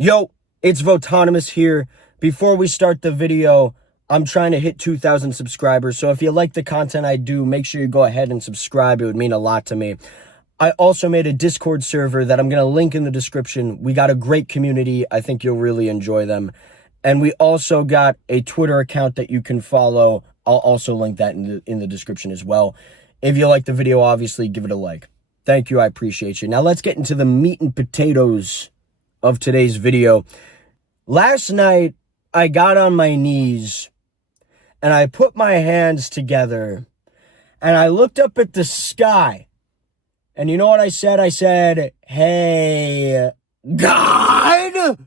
Yo, it's Votonomous here. Before we start the video, I'm trying to hit 2,000 subscribers, so if you like the content I do, make sure you go ahead and subscribe. It would mean a lot to me. I also made a Discord server that I'm going to link in the description. We got a great community. I think you'll really enjoy them. And we also got a Twitter account that you can follow. I'll also link that in the description as well. If you like the video, obviously, give it a like. Thank you. I appreciate you. Now, let's get into the meat and potatoes of today's video. Last night, I got on my knees and I put my hands together and I looked up at the sky. And you know what I said? I said, "Hey, God,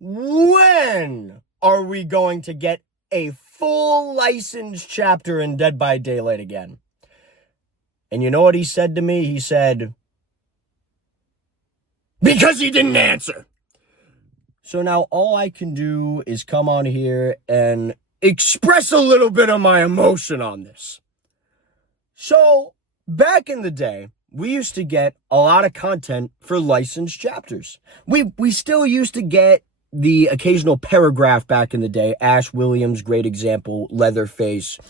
when are we going to get a full licensed chapter in Dead by Daylight again?" And you know what he said to me? He said, "Because he didn't answer." So now all I can do is come on here and express a little bit of my emotion on this. So back in the day, we used to get a lot of content for licensed chapters. We still used to get the occasional paragraph back in the day. Ash Williams, great example. Leatherface.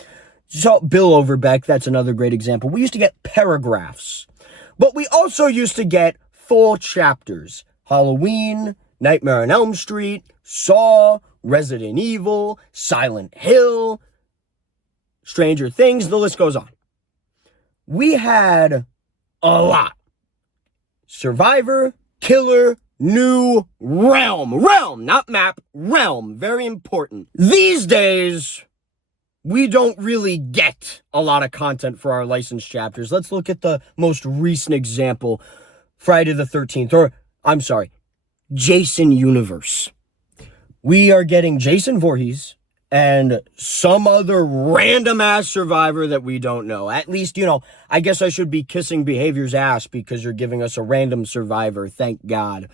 So Bill Overbeck, that's another great example. We used to get paragraphs. But we also used to get full chapters. Halloween, Nightmare on Elm Street, Saw, Resident Evil, Silent Hill, Stranger Things, the list goes on. We had a lot. Survivor, Killer, New, Realm. Realm, not map, Realm. Very important. These days, we don't really get a lot of content for our licensed chapters. Let's look at the most recent example. Friday the 13th, or I'm sorry, Jason Universe. We are getting Jason Voorhees and some other random ass survivor that we don't know. At least, I guess I should be kissing Behavior's ass because you're giving us a random survivor. Thank God.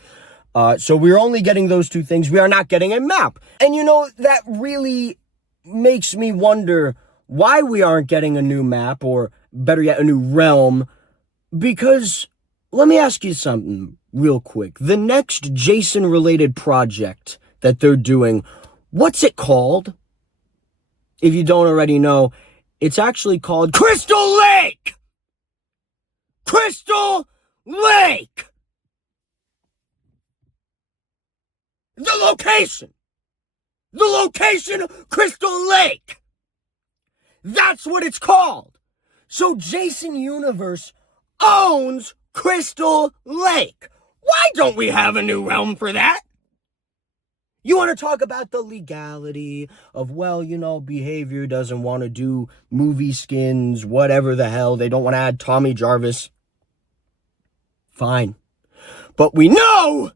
So we're only getting those two things. We are not getting a map. And that really makes me wonder why we aren't getting a new map, or better yet, a new realm. Because let me ask you something real quick. The next Jason-related project that they're doing, what's it called? If you don't already know, it's actually called Crystal Lake! Crystal Lake! The location! The location, Crystal Lake! That's what it's called! So Jason Universe owns Crystal Lake. Why don't we have a new realm for that? You want to talk about the legality of, Behavior doesn't want to do movie skins, whatever the hell. They don't want to add Tommy Jarvis. Fine. But we know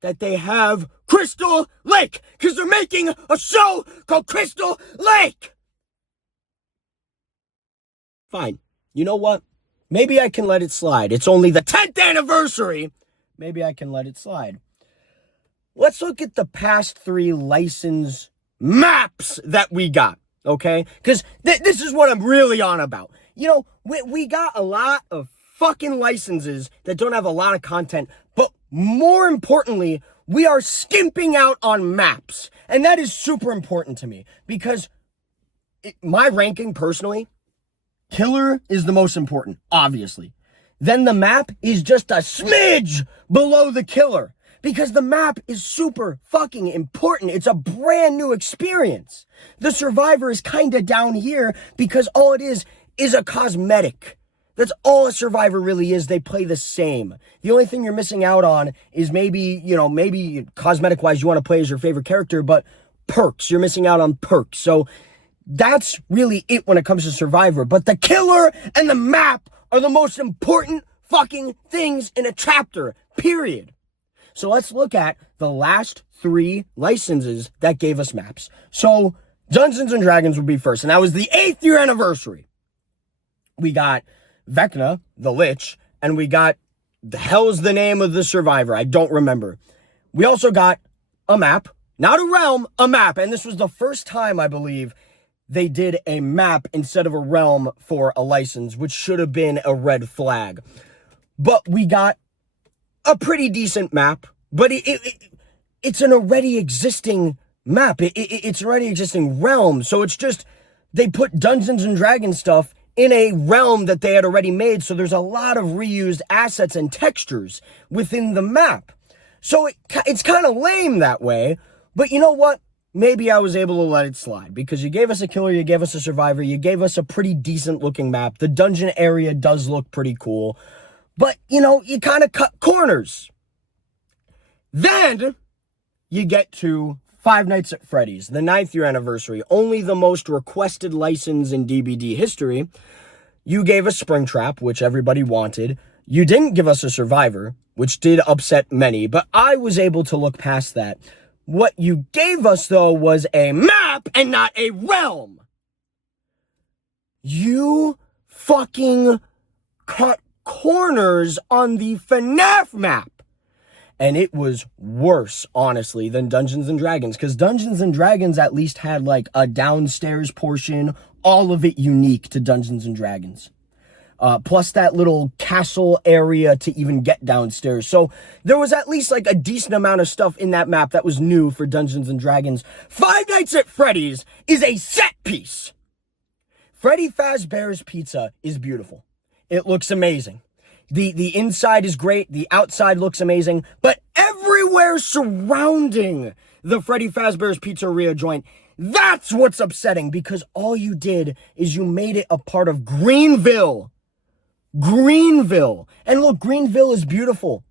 that they have Crystal Lake because they're making a show called Crystal Lake. Fine. You know what? Maybe I can let it slide. It's only the 10th anniversary. Maybe I can let it slide. Let's look at the past 3 license maps that we got, okay? Because this is what I'm really on about. We got a lot of fucking licenses that don't have a lot of content, but more importantly, we are skimping out on maps. And that is super important to me because my ranking personally, Killer is the most important, obviously. Then the map is just a smidge below the Killer because the map is super fucking important. It's a brand new experience. The Survivor is kind of down here because all it is a cosmetic. That's all a Survivor really is. They play the same. The only thing you're missing out on is maybe cosmetic-wise you want to play as your favorite character, but perks. You're missing out on perks. So that's really it when it comes to Survivor. But the Killer and the map are the most important fucking things in a chapter, period. So let's look at the last 3 licenses that gave us maps. So Dungeons and Dragons would be first, and that was the 8th year anniversary. We got Vecna, the Lich, and we got, the hell's the name of the survivor? I don't remember. We also got a map, not a realm, a map. And this was the first time, I believe, they did a map instead of a realm for a license, which should have been a red flag. But we got a pretty decent map. But it's an already existing map. It's an already existing realm. So it's just, they put Dungeons and Dragons stuff in a realm that they had already made. So there's a lot of reused assets and textures within the map. So it's kind of lame that way. But you know what? Maybe I was able to let it slide because you gave us a killer, you gave us a survivor, you gave us a pretty decent looking map. The dungeon area does look pretty cool. But, you know, you kind of cut corners. Then you get to Five Nights at Freddy's, the 9th year anniversary, only the most requested license in DBD history. You gave us Springtrap, which everybody wanted. You didn't give us a survivor, which did upset many, but I was able to look past that. What you gave us, though, was a map and not a realm. You fucking cut corners on the FNAF map. And it was worse, honestly, than Dungeons and Dragons. Because Dungeons and Dragons at least had, like, a downstairs portion. All of it unique to Dungeons and Dragons. Plus that little castle area to even get downstairs. So there was at least like a decent amount of stuff in that map that was new for Dungeons and Dragons. Five Nights at Freddy's is a set piece. Freddy Fazbear's Pizza is beautiful. It looks amazing. The inside is great. The outside looks amazing. But everywhere surrounding the Freddy Fazbear's Pizzeria joint, that's what's upsetting, because all you did is you made it a part of Greenville. Greenville. And look, Greenville is beautiful.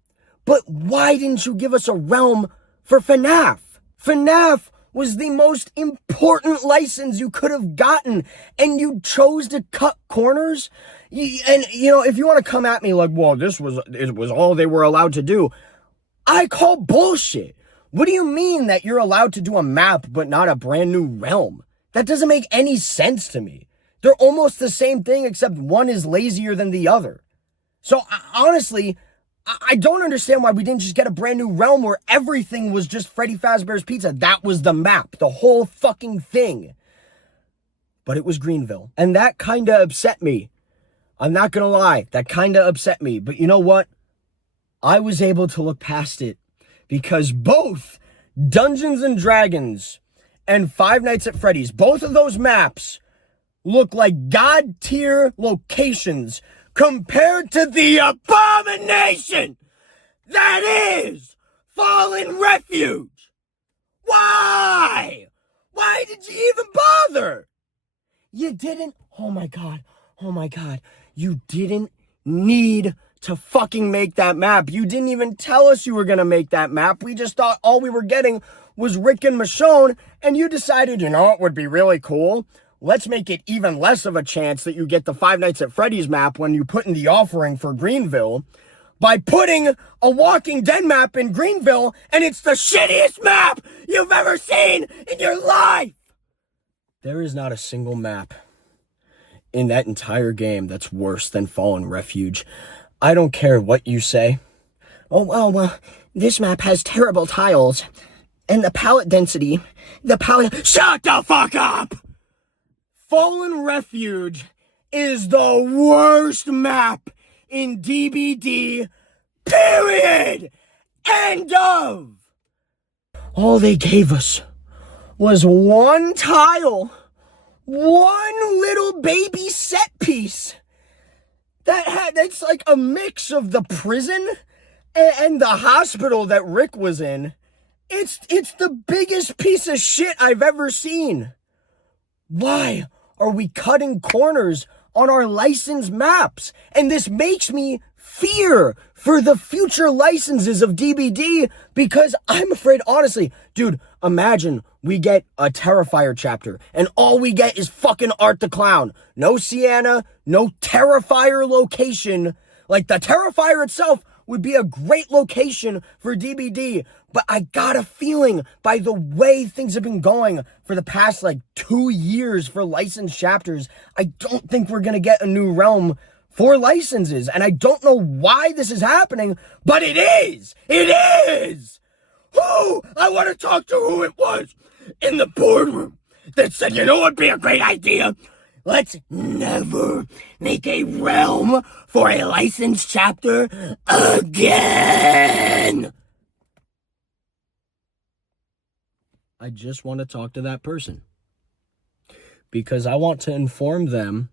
But why didn't you give us a realm for FNAF? FNAF was the most important license you could have gotten, and you chose to cut corners? And, you know, if you want to come at me like, well, it was all they were allowed to do, I call bullshit. What do you mean that you're allowed to do a map but not a brand new realm? That doesn't make any sense to me. They're almost the same thing, except one is lazier than the other. So, honestly, I don't understand why we didn't just get a brand new realm where everything was just Freddy Fazbear's Pizza. That was the map, the whole fucking thing. But it was Greenville. And that kind of upset me. I'm not gonna lie, that kind of upset me. But you know what? I was able to look past it, because both Dungeons and Dragons and Five Nights at Freddy's, both of those maps look like god-tier locations compared to the abomination that is Fallen Refuge. Why? Why did you even bother? You didn't, oh my god, you didn't need to fucking make that map. You didn't even tell us you were gonna make that map. We just thought all we were getting was Rick and Michonne, and you decided, you know what would be really cool? Let's make it even less of a chance that you get the Five Nights at Freddy's map when you put in the offering for Greenville by putting a Walking Dead map in Greenville, and it's the shittiest map you've ever seen in your life! There is not a single map in that entire game that's worse than Fallen Refuge. I don't care what you say. Oh, well, this map has terrible tiles, and the palette density, Shut the fuck up! Fallen Refuge is the worst map in DBD, period! End of! All they gave us was one tile, one little baby set piece that's like a mix of the prison and the hospital that Rick was in. It's the biggest piece of shit I've ever seen. Why are we cutting corners on our license maps? And this makes me fear for the future licenses of DBD, because I'm afraid, honestly, dude, imagine we get a Terrifier chapter and all we get is fucking Art the Clown. No Sienna, no Terrifier location. Like, the Terrifier itself would be a great location for DBD, but I got a feeling by the way things have been going for the past, 2 years for licensed chapters, I don't think we're gonna get a new realm for licenses, and I don't know why this is happening, but it is! It is! I want to talk to who it was in the boardroom that said, you know what'd be a great idea? Let's never make a realm for a licensed chapter again! I just want to talk to that person. Because I want to inform them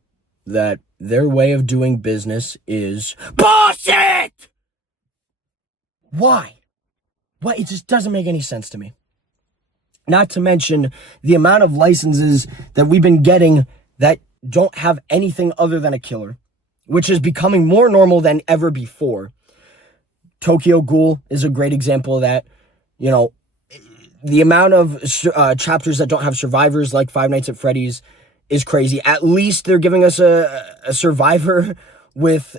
that their way of doing business is bullshit! Why? Why? It just doesn't make any sense to me. Not to mention the amount of licenses that we've been getting that don't have anything other than a killer, which is becoming more normal than ever before. Tokyo Ghoul is a great example of that. You know, the amount of chapters that don't have survivors like Five Nights at Freddy's is crazy. At least they're giving us a survivor with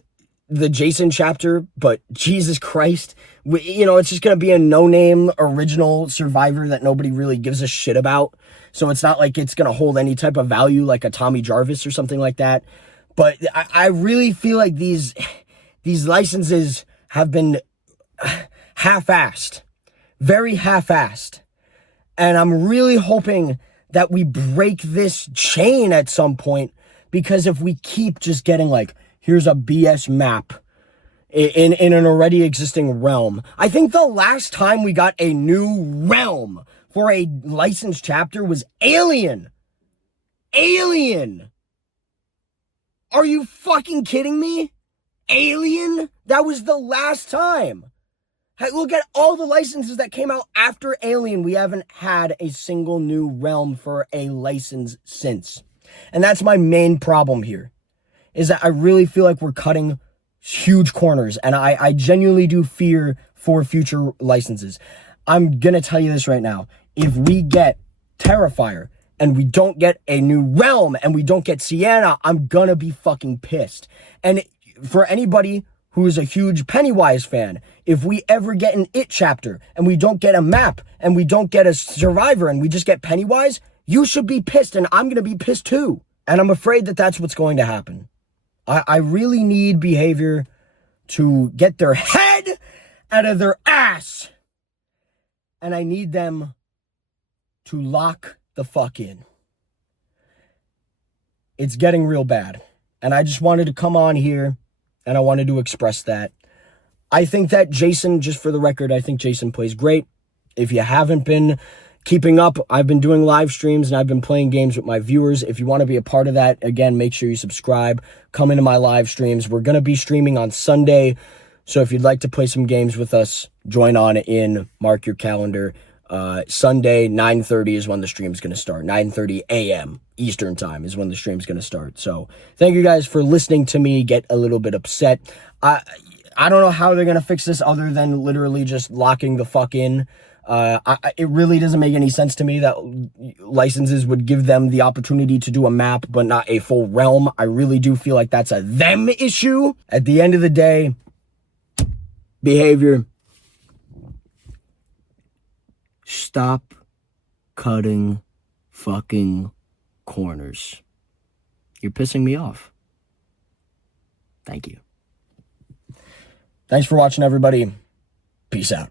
the Jason chapter, but Jesus Christ, it's just going to be a no-name original survivor that nobody really gives a shit about. So it's not like it's going to hold any type of value like a Tommy Jarvis or something like that. But I really feel like these licenses have been half-assed, very half-assed. And I'm really hoping that we break this chain at some point, because if we keep just getting like, here's a BS map in an already existing realm. I think the last time we got a new realm for a licensed chapter was Alien. Alien. Are you fucking kidding me? Alien? That was the last time. Hey, look at all the licenses that came out after Alien. We haven't had a single new realm for a license since. And that's my main problem here, is that I really feel like we're cutting huge corners, and I genuinely do fear for future licenses. I'm going to tell you this right now. If we get Terrifier and we don't get a new realm and we don't get Sienna, I'm going to be fucking pissed. And for anybody who is a huge Pennywise fan, if we ever get an It chapter and we don't get a map and we don't get a survivor and we just get Pennywise, you should be pissed, and I'm going to be pissed too. And I'm afraid that that's what's going to happen. I really need Behavior to get their head out of their ass. And I need them to lock the fuck in. It's getting real bad. And I just wanted to come on here and I wanted to express that. I think that Jason, just for the record, I think Jason plays great. If you haven't been keeping up, I've been doing live streams and I've been playing games with my viewers. If you want to be a part of that, again, make sure you subscribe. Come into my live streams. We're going to be streaming on Sunday. So if you'd like to play some games with us, join on in. Mark your calendar. Sunday, 9:30 is when the stream's going to start. 9:30 a.m. Eastern time is when the stream's going to start. So thank you guys for listening to me get a little bit upset. I don't know how they're going to fix this other than literally just locking the fuck in. It really doesn't make any sense to me that licenses would give them the opportunity to do a map, but not a full realm. I really do feel like that's a them issue. At the end of the day, Behavior, stop cutting fucking corners. You're pissing me off. Thank you. Thanks for watching, everybody. Peace out.